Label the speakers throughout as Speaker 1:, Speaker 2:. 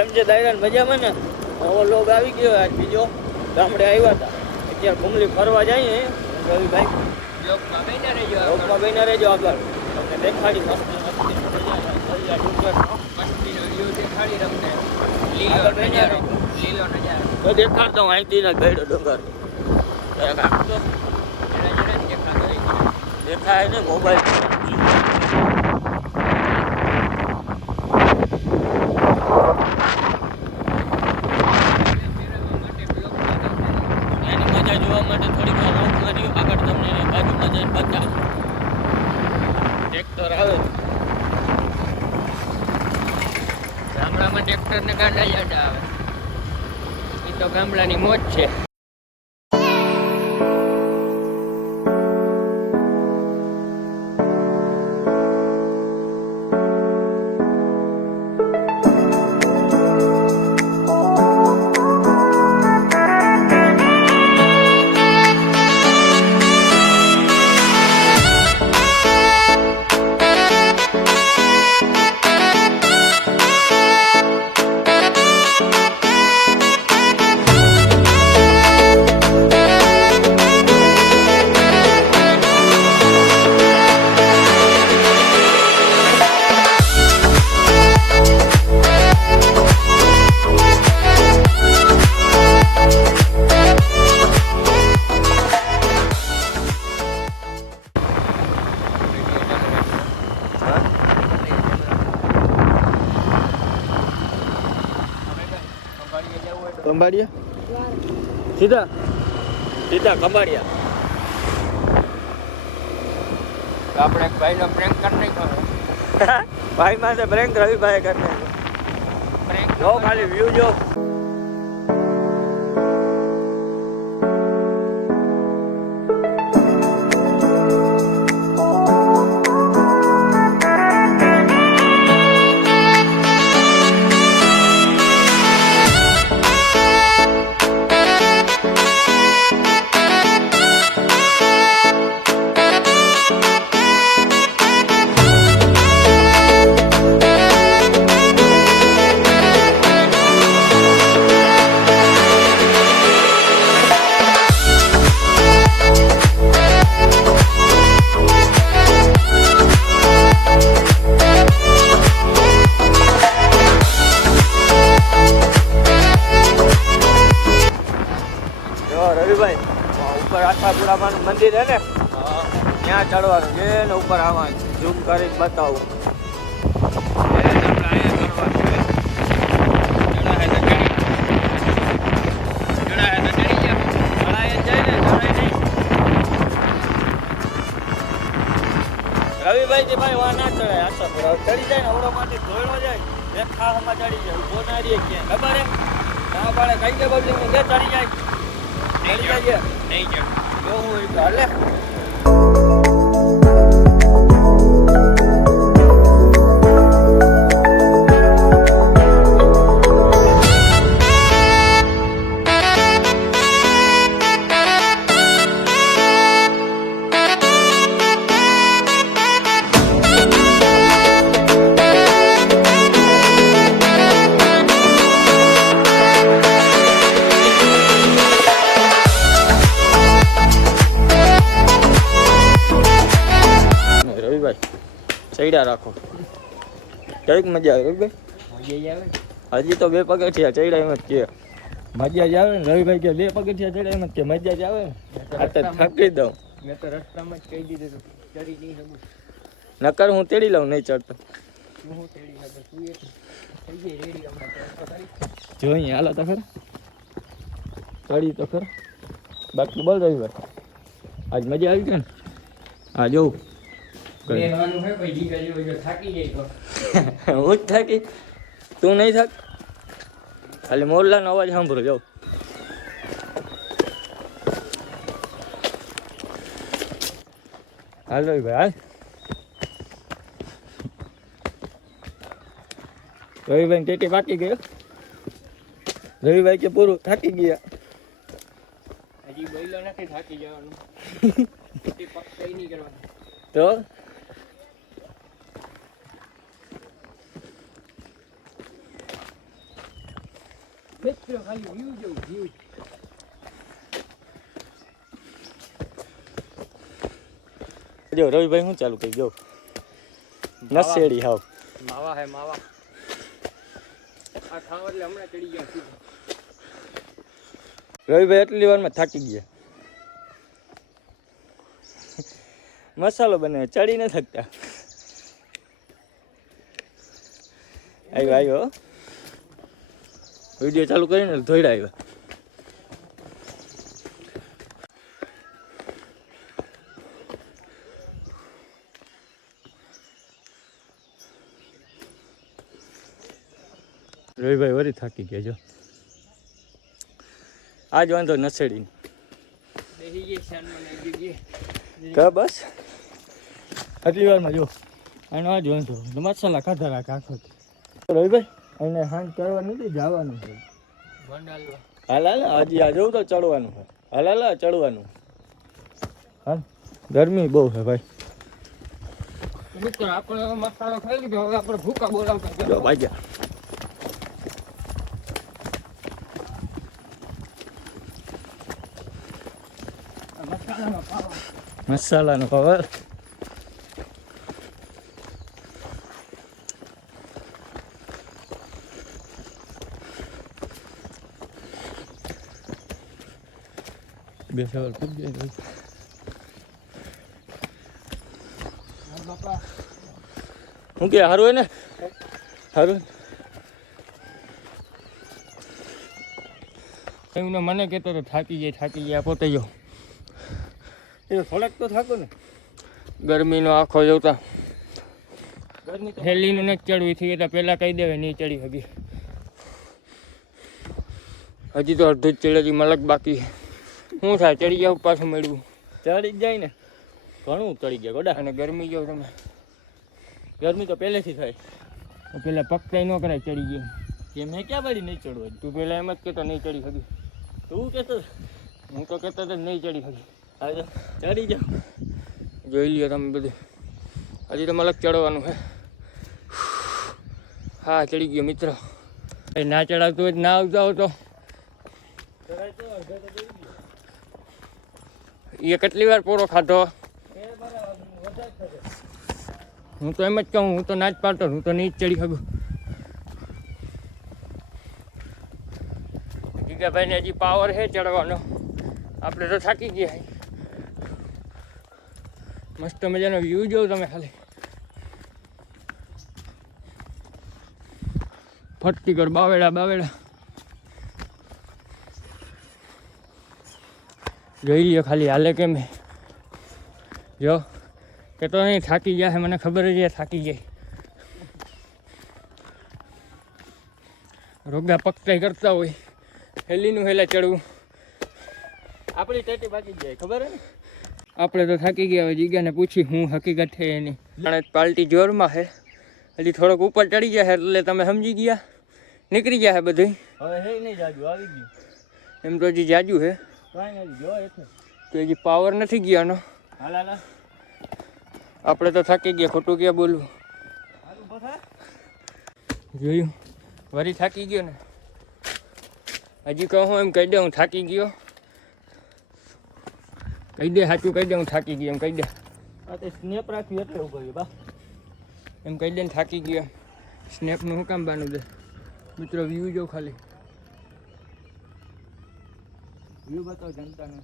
Speaker 1: કેમ છે દાયરાન મજામાં ને નવો લોગ આવી ગયો આજ બીજો. ગામડે આવ્યા હતા અત્યારે કુમલી ફરવા જઈએ રવિભાઈ.
Speaker 2: લોકમાં બેઠા રહેજો
Speaker 1: લોકમાં બહીને રહેજો આગળ. તમને દેખાડી મસ્ત મસ્તી
Speaker 2: દેખાડી તમને. લીલો નજારો. લીલો નજારો.
Speaker 1: તો દેખાડતો હું અહીંથી ને ગયડો ડુંગર. દેખાય ને મોબાઈલ.
Speaker 2: તમને
Speaker 1: જોવા માટે થોડીક રાઉન્ડ માર્યું આગળ તમને બાજુમાં જઈને બતાવું ટ્રેક્ટર આવે.
Speaker 2: ગામડામાં ટ્રેક્ટરને ગાંડા યાદ આવે. એ તો ગામડાની મોજ છે.
Speaker 1: ખંભાળિયા? સીધા? સીધા ખંભાળિયા.
Speaker 2: આપણે એક ભાઈનો પ્રેન્ક કરી નાખ્યો
Speaker 1: ભાઈ માથે બ્રેન્ક રવિભાઈ કરીને
Speaker 2: પ્રેન્ક
Speaker 1: જો ખાલી વ્યૂ જો. આ મંદિર છે ને? ત્યાં ચડવાનું. છે ને ઉપર આવવાનું. ઝૂમ કરીને બતાવું. રવિભાઈ થી ભાઈ વા ના ચડાય આશાપુરા ચડી જાય ને અવડો માટે ધોળો જાય. એક ખાવામાં ચડી જાય. ઊભો ના રહીએ ક્યાંય. ખબર હે ના પાડે. કઈ કે ને કે ચડી જાય. ચડી જાય.
Speaker 2: નહીં જવું.
Speaker 1: જો હું ચડ્યા રાખો. કંઈક મજા આવે રવિભાઈ? હજી તો બે પગથિયા ચડ્યા એમ જ કે મજા જ આવે ને રવિભાઈ કે બે પગથિયા ચડ્યા એમ જ કે મજા જ આવે આ તો થકી દઉં.
Speaker 2: મેં તો રસ્તામાં જ કહી દીધું ચડી નહીં શકું.
Speaker 1: નકર હું તેડી લઉં નહીં ચડતો. જોઈએ હાલો તો ખરા. ચડી તો ખરા. બાકી બોલ રવિભાઈ. આજ મજા આવી ગઈ ને? હા જોઉં. હું જ થાકી. તું નહીં થાક? ખાલી મોરલાનો અવાજ સાંભળો જાઉં હાલ રવિભાઈ હાલ. રવિભાઈ ટેટી પાકી ગયો રવિભાઈ કે પૂરું થાકી ગયા.
Speaker 2: હજી બોલ્યો નથી થાકી જવાનું. તે? મિત્રો ખાલી વ્યૂ જેવું વ્યૂ
Speaker 1: જો રવિભાઈ શું ચાલુ કરી જો. નસેડી હાવ.
Speaker 2: માવા હે માવા. આ ખાવા એટલે હમણાં ચડી ગયા
Speaker 1: રવિભાઈ એટલી વારમાં થાકી ગયા. મસાલો બને ચડી ન થકતા આવ્યો આવ્યો વીડિયો ચાલુ કરીને ધોઈડા આવ્યા. રવિભાઈ વરી થાકી ગયા જો. આજ વાંધો નસેડી. કા બસ? આટલી વારમાં જો. આનો આજ વાંધો. મસાલા ખાધા રાખે આખો રવિભાઈ? એને હાંજ કરવા નથી જવાનું છે. હાલ હાલ હજી આ જવું તો ચડવાનું છે. હાલ હાલ ચડવાનું. હાલ ગરમી બહુ છે ભાઈ.
Speaker 2: આપણે મસાલો ખાઈ લીધો હવે આપણે ભૂકા બોલાવતા પાવ.
Speaker 1: મસાલાનો કવર બે પૂછજે
Speaker 2: હા બાપા
Speaker 1: હું કે હારું ને હારું
Speaker 2: એમને મને કહેતો હતો થાકી જાય થાકી જાય પોતે જો
Speaker 1: એ થોડાક તો થાકો ને
Speaker 2: ગરમીનો આખો જોતા હેલીનું નથી ચડવી થઈ એટલે પહેલાં કહી દેવે નહીં ચડી શકી હજી તો અડધું જ ચડે હજી મલક બાકી છે. શું થાય? ચડી જાવ પાછું મેળવું.
Speaker 1: ચડી જ જાય ને. ઘણું ચડી ગયા ગોડા.
Speaker 2: અને ગરમી જાવ તમે.
Speaker 1: ગરમી તો પહેલેથી થાય.
Speaker 2: પેલા પગતાય ન કરાય ચડી ગયો.
Speaker 1: કે મેં ક્યાં પડી નહીં ચડવા?
Speaker 2: તું પેલા એમ જ કહેતો નહીં ચડી શકી.
Speaker 1: તું કહેતો
Speaker 2: હું તો કહેતો તો નહીં ચડી શકી.
Speaker 1: આજે ચડી જાઓ.
Speaker 2: જોઈ લ્યો તમે બધું. હજી તો મલક ચડવાનું છે હા ચડી ગયો મિત્ર. ના ચડાવતો હોય ના આવતા હો તો. એ કેટલી વાર પૂરો ખાધો? હું તો એમ જ કહું, હું તો ના જ પાડતો હું તો નહીં જ ચડી શકું. ગીગાભાઈને હજી પાવર છે ચડવાનો. આપણે તો થાકી ગયા મસ્ત મજાનો વ્યૂ જોવો તમે ખાલી. ફટકી કર, બાવેડા બાવેડા. જોઈ લ્યો ખાલી હાલે કેમ. જો કે તો નહીં થાકી ગયા છે મને ખબર જ થાકી જાય રોગા પકતાઈ કરતા હોય હેલીનું હેલા ચડવું.
Speaker 1: આપણી ટેટી બાકી જ જાય ખબર હે ને?
Speaker 2: આપણે તો થાકી ગયા હવે જીગાને પૂછી હું હકીકત છે એની. જાણે પાલટી જોરમાં છે હજી થોડોક ઉપર ચડી ગયા છે એટલે તમે સમજી ગયા? નીકળી ગયા છે બધું?
Speaker 1: હવે હે નહીં જાજુ આવી ગયું.
Speaker 2: એમ તો હજી જાજુ છે
Speaker 1: કાંઈ નથી જો એટલે
Speaker 2: તો હજી પાવર નથી ગયાનો
Speaker 1: હાલ હાલ.
Speaker 2: આપણે તો થાકી ગયા ખોટું ક્યાં બોલવું? જોયું? વરી થાકી ગયો ને. હજી કહું એમ કહી દે હું થાકી ગયો. કહી દે સાચું કહી દે હું થાકી ગયો એમ કહી દે.
Speaker 1: સ્નેપ રાખ્યું એટલે ઊભો બા.
Speaker 2: એમ કહી દે ને થાકી ગયો. સ્નેપનું શું કામ બાનું દે મિત્રો વ્યૂ જો ખાલી.
Speaker 1: વ્યૂ બતાવો જનતાને.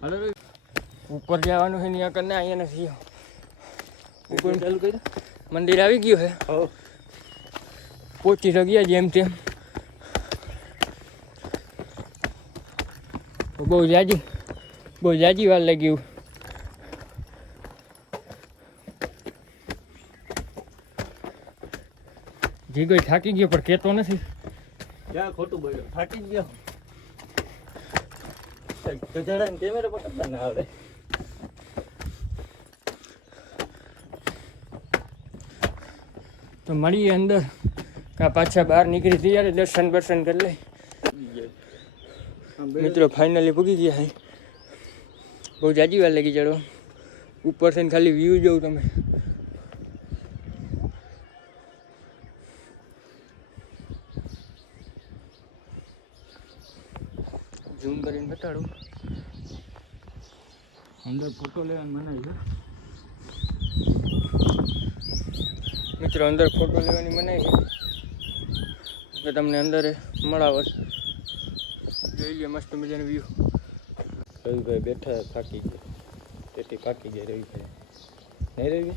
Speaker 1: હાલો.
Speaker 2: ઉપર જવાનું છે ત્યાં કરીને અહીંયા નથી
Speaker 1: ઉપર ચાલુ કરી
Speaker 2: મંદિર આવી ગયું છે. પહોંચી તો ગયા જેમ તેમ. બહુ જાજી બહુ જાજી વાર લાગી જીગો થાકી ગયો પણ કહેતો નથી.
Speaker 1: ક્યાં ખોટું બોલ્યો? થાકી જ ગયો ગજાડા કેમેરા પકડતા ના આવડે.
Speaker 2: તો મળીએ અંદર. કા પાછા બહાર નીકળી તૈયાર દર્શન બર્શન કરી લે મિત્રો ફાઇનલી પૂગી ગયા હે. બહુ જાજી વાર લાગી ચડો ઉપરથી ખાલી વ્યૂ જોઉં તમે. બતાડું.
Speaker 1: અંદર ફોટો લેવાની મનાઈ છે.
Speaker 2: મિત્રો અંદર ફોટો લેવાની મનાઈ છે. કે તમને અંદર મળાવત જોઈ લે મસ્ત મજાનો વ્યૂ
Speaker 1: રવિભાઈ બેઠા થાકી ગયા. તેથી થાકી ગયા રવિભાઈ. નહીં રવિ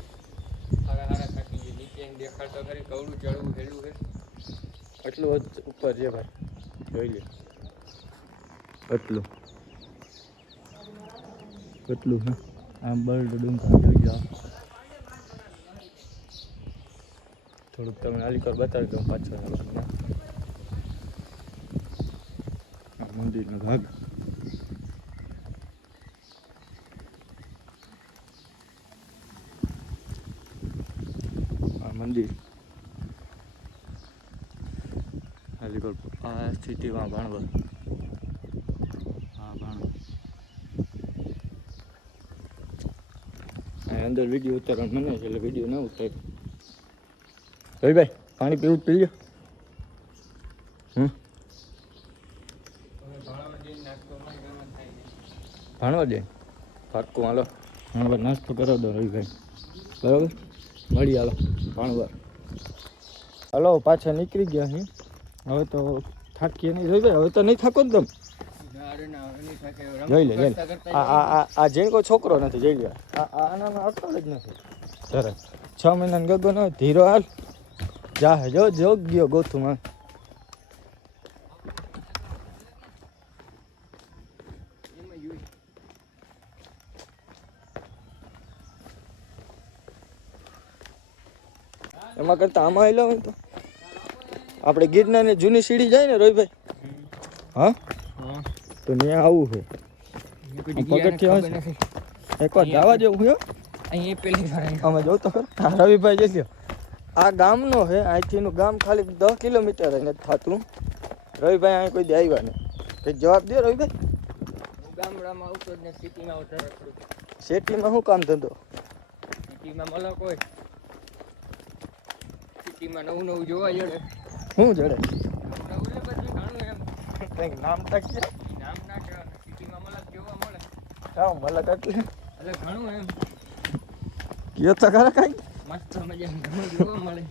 Speaker 2: હારા હારા થાકી ગઈ નીચે દેખાડતો ખરી કવડું ચડવું હેલું છે.
Speaker 1: એટલું ઉપર છે ભાઈ. જોઈ લે એટલું. કેટલું છે આમ બર્ડ ડુંગા જોઈ જાઓ થોડુંક તમને આલીકર બતાવી દઉં પાછળ મંદિરનો ભાગ. મંદિર. અલીગઢ આ સ્થિતિમાં ભાણવર હા ભાણવર અહીં અંદર વીડિયો ઉતારવાનો મને એટલે વીડિયો ના ઉતાર રવિભાઈ પાણી પીવું પી લ્યો. હમ. ભાણવર દે પાક્કું હાલો. ભણવા નાસ્તો કરો દો રવિભાઈ. બરાબર? મળી હાલો ભણવા. હાલો પાછા નીકળી ગયા અહીં હવે તો થાકીએ નહીં. રવિભાઈ હવે તો નહીં થાકો ને તમે? જોઈ લે જોઈ આ આ છોકરો નથી જોઈ લે. આનામાં અટલ જ નથી. સરસ. છ મહિનાનો ગગો ન ધીરો હાલ. જા હે, જો જો ગયો ગોથુમાં. એમાં કરતા આમાં આવેલા હોય તો. આપણે ગિરનારની જૂની સીડી જાય ને રોહિભાઈ હા? તો ત્યાં આવું છે. પગથિયા એકવાર જવા જેવું છે.
Speaker 2: અહીં પેલી
Speaker 1: અમે જો તો રવિભાઈ જઈ લ્યો આ ગામનો છે અહીંથીનું ગામ ખાલી દસ કિલોમીટર એને થતું. રવિભાઈ અહીં કોઈ આવ્યા નહીં. કંઈક જવાબ દો રવિભાઈ.
Speaker 2: ગામડામાં આવતો ને સિટીમાં આવતો
Speaker 1: શેટીમાં શું કામ ધંધો?
Speaker 2: સિટીમાં મળો કોઈ સિટીમાં નવું નવું જોવા જડે.
Speaker 1: શું જડે?
Speaker 2: નવું એટલે બધું ઘણું એમ.
Speaker 1: કંઈક નામ તક
Speaker 2: નામ ના કહેવાનું સિટીમાં મલક જોવા મળે
Speaker 1: હા મલક એટલે
Speaker 2: એટલે ઘણું એમ.
Speaker 1: કયો તો ખરા કાંઈ?
Speaker 2: મસ્ત મજાનું ઘણું જોવા મળે.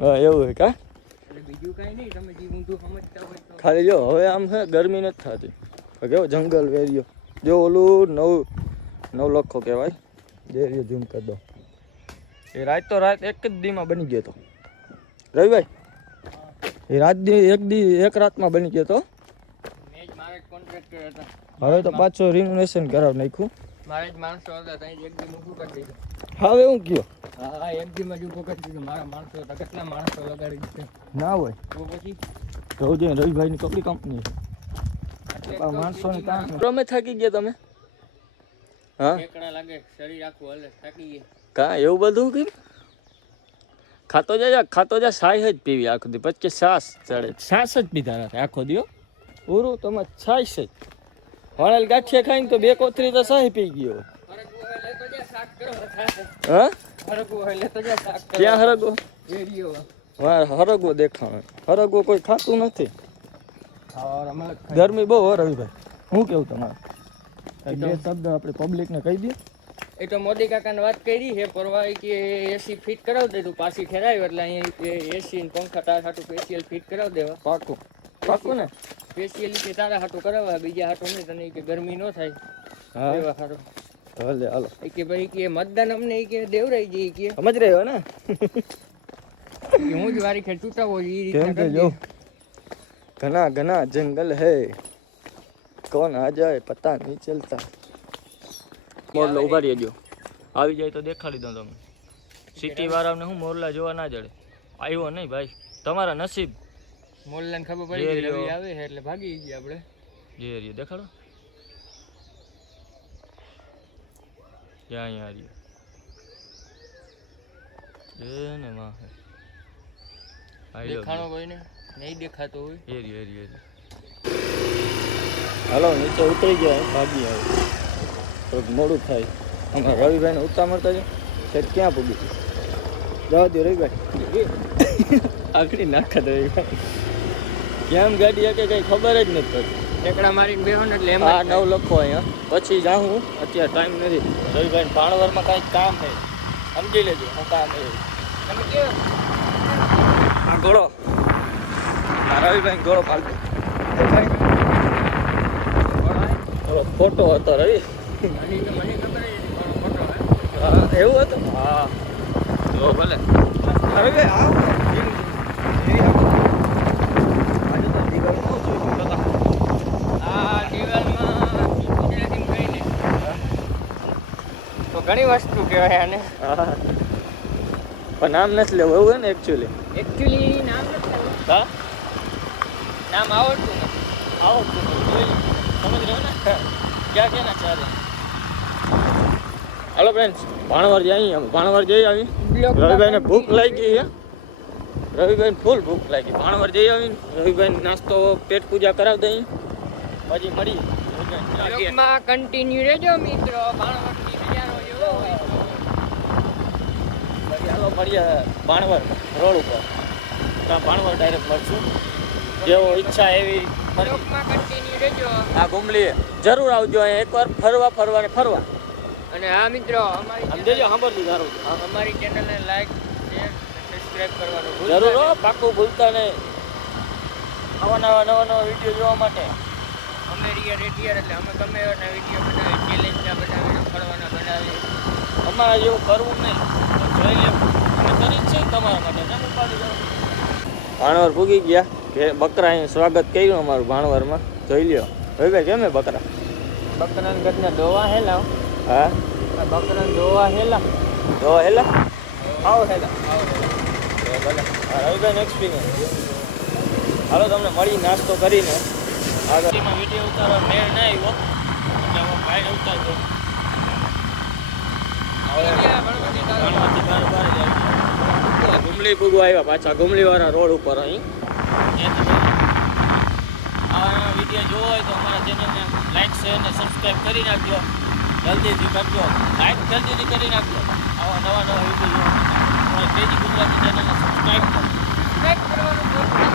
Speaker 1: હા એવું છે કા?
Speaker 2: એટલે બીજું કાંઈ નહીં તમે જે ઊંધું સમજતા હોય તો.
Speaker 1: ખાલી જો હવે આમ છે ગરમી નથી થતી. કેવો જંગલ વેરિયો. જો ઓલું નવ નવ લખો કહેવાય. જે એરિયો ઝૂમ કરી દો. એ રાત તો રાત એક જ દીમાં બની ગયો તો. રવિભાઈ એ રાત દી એક દી એક રાતમાં બની ગયો તો?
Speaker 2: મેં જ મારે જ કોન્ટ્રાક્ટર હતા.
Speaker 1: હવે તો પાછો રિનોવેશન કરાવી નાખ્યું.
Speaker 2: મારે જ માણસો હતા ત્યાં જ એક દી ઊભું કરી દીધું
Speaker 1: હવે હું કયો?
Speaker 2: હા એક દીમાં જ ઊભું કરી દીધું મારા માણસો હતા કેટલા માણસો લગાડી દીધા.
Speaker 1: ના હોય.
Speaker 2: તો પછી?
Speaker 1: તો જોઈએ રવિભાઈની કપડી કંપની
Speaker 2: એટલે
Speaker 1: માણસોને કામ તમે થાકી ગયા તમે? હા?
Speaker 2: ઠેકડા લાગે શરીર આખું હલે થાકી ગયા.
Speaker 1: કા એવું બધું કેમ? ખાતો જા ખાતો જા સાય જ પીવી આખો દી પછી કે છાસ ચડે. છાસ જ પીધા રાખે આખો દિયો પૂરું તમે છાશ જ. વણેલ ગાંઠિયા ખાઈને તો બે કોથરી તો સાહી પી ગયો. હા? ક્યાં હરગો
Speaker 2: હરગો
Speaker 1: વાહ હરગો કોઈ ખાતું નથી. ગરમી બહુ હો રવિભાઈ. હું કેવું તમારે? બે શબ્દ આપણે પબ્લિકને કહી દઈએ.
Speaker 2: એ તો મોદી કાકાને વાત કરી છે પરવા કે એસી ફિટ કરાવી દેતું પાછી ફેરાયું એટલે અહીંયા એસી ને પંખા તાર હાટું સ્પેશિયલ ફિટ કરાવી દેવા.
Speaker 1: પાકું. પાકું ને?
Speaker 2: સ્પેશિયલી કે તારા હાટો કરાવવા બીજા હાટો નહીં તને કે ગરમી ન થાય.
Speaker 1: હા.
Speaker 2: એવા હારો.
Speaker 1: ભલે હાલો.
Speaker 2: કે ભાઈ કે મતદાન અમને કે દેવરાઈ જઈ કે.
Speaker 1: સમજ રહ્યો ને?
Speaker 2: હું જ વારી ખેડ તૂટાવો
Speaker 1: એ
Speaker 2: રીતે
Speaker 1: ઘણા ઘણા જંગલ હે. કોણ આ જાય પતા નહીં ચલતા. મોરલો ઊભા રહેજો. આવી જાય તો દેખાડી દો તમે. સિટી વાળા ને હું મોરલા જોવા ના જડે. આવ્યો નહીં ભાઈ. તમારા નસીબ
Speaker 2: મોલ્લાને ખબર પડી ગઈ રવિ આવે છે એટલે ભાગી ગયા આપણે.
Speaker 1: જે રહ્યો. દેખાડો. ક્યાં અહીંયા રહ્યો. એ માં
Speaker 2: દેખાણો કોઈને? નહીં દેખાતો હોય.
Speaker 1: એ રહ્યો એ રહ્યો હાલો નીચે ઉતરી ગયા ભાગી આવે. થોડુંક મોડું થાય. આમાં રવિભાઈને ઉતા મળતા છે ક્યાં પૂગી? જવા દો રવિભાઈ. આગળ નાખતા રવિભાઈ. કેમ ગાડી કે કઈ ખબર જ નથી પડતી.
Speaker 2: ટેકડા મારીને બેહો ને એટલે એમ
Speaker 1: આ નવ લખો અહીંયા પછી જાઉં અત્યારે ટાઈમ નથી. રવિભાઈ ભાણવરમાં કાંઈ કામ નહીં સમજી લેજો હું કામ નહીં આ ઘોડો. રવિભાઈ ઘોડો ફાલતો ખોટો હતો રવિ. એવું હતું? હા. જો ભલે. રવિભાઈ આવો આજે તો દિવાળી બહુ જોયું બધા.
Speaker 2: આ દિવાલમાં ગુજરાતીમાં કહીને તો ઘણી વસ્તુ કહેવાય આને.
Speaker 1: પણ નામ નથી લેવું એવું ને એકચ્યુઅલી
Speaker 2: એકચ્યુઅલી નામ નથી લેવું.
Speaker 1: હા?
Speaker 2: નામ આવડતું નથી.
Speaker 1: આવો જ તો જોઈ લો. સમજ રહ્યો ને? ક્યાં ક્યાં ના ચાલે. હાલો ફ્રેન્ડ્સ ભાણવર જઈએ અમે. ભાણવર જઈ આવી. રવિભાઈને ભૂખ લાગી છે. રવિભાઈને ફૂલ ભૂખ લાગી. ભાણવર જઈ આવી રવિભાઈને નાસ્તો પેટ પૂજા કરાવી દઈ પછી મળી
Speaker 2: બ્લોકમાં કન્ટિન્યુ રહેજો મિત્રો. ભાણવડની
Speaker 1: હાલો મળીએ ભાણવર રોડ ઉપર. ત્યાં ભાણવર ડાયરેક્ટ મળશું. જેવો ઈચ્છા એવી આ ગુમલી જરૂર આવજો અહીંયા. એકવાર ફરવા ફરવા ને ફરવા.
Speaker 2: અને હા મિત્રો અમારી
Speaker 1: આમ દેજો સાંભળજો તારું.
Speaker 2: અમારી ચેનલને લાઈક શેર સબસ્ક્રાઇબ કરવાનું
Speaker 1: જરૂર હો પાકું ભૂલતા નહીં. આવા નવા નવા નવા વીડિયો જોવા માટે.
Speaker 2: અમે રિયર રેટિયર એટલે અમે ગમે એવાના વીડિયો બનાવી ચેલેન્જના બનાવી ફરવાના બનાવી
Speaker 1: અમારે જેવું કરવું નહીં. જોઈ લેવું અમે કરી છે તમારા માટે. કેમ ઉપાડી જાઓ ભાણવર પૂગી ગયા. કે બકરા અહીં સ્વાગત કર્યું અમારું ભાણવરમાં. જોઈ લ્યો. ભાઈ કેમ હે બકરા?
Speaker 2: બકરાને ગદના દોવા હેલા.
Speaker 1: હા?
Speaker 2: બકરાને દોવા હેલા.
Speaker 1: જો હેલા?
Speaker 2: આવો હેલા આવો હેલા.
Speaker 1: ભલે. રવિભાઈ રવિભાઈ એક્સપિરિયન્સ હાલો તમને મળી નાસ્તો કરીને. આગળ. વીડિયો ઉતારવા મેળ ના આવ્યો. પાણી પૂગવા આવ્યા પાછા ગુમલીવાળા રોડ ઉપર અહીં. આવા વીડિયો જોવો હોય તો અમારા ચેનલને લાઈક શેર અને સબસ્ક્રાઈબ કરી નાખજો. જલ્દીથી કરજો. લાઈક જલ્દીથી કરી નાખજો. આવા નવા નવા વીડિયો જોવા માટે ગુજરાતી ચેનલને સબસ્ક્રાઈબ કરો.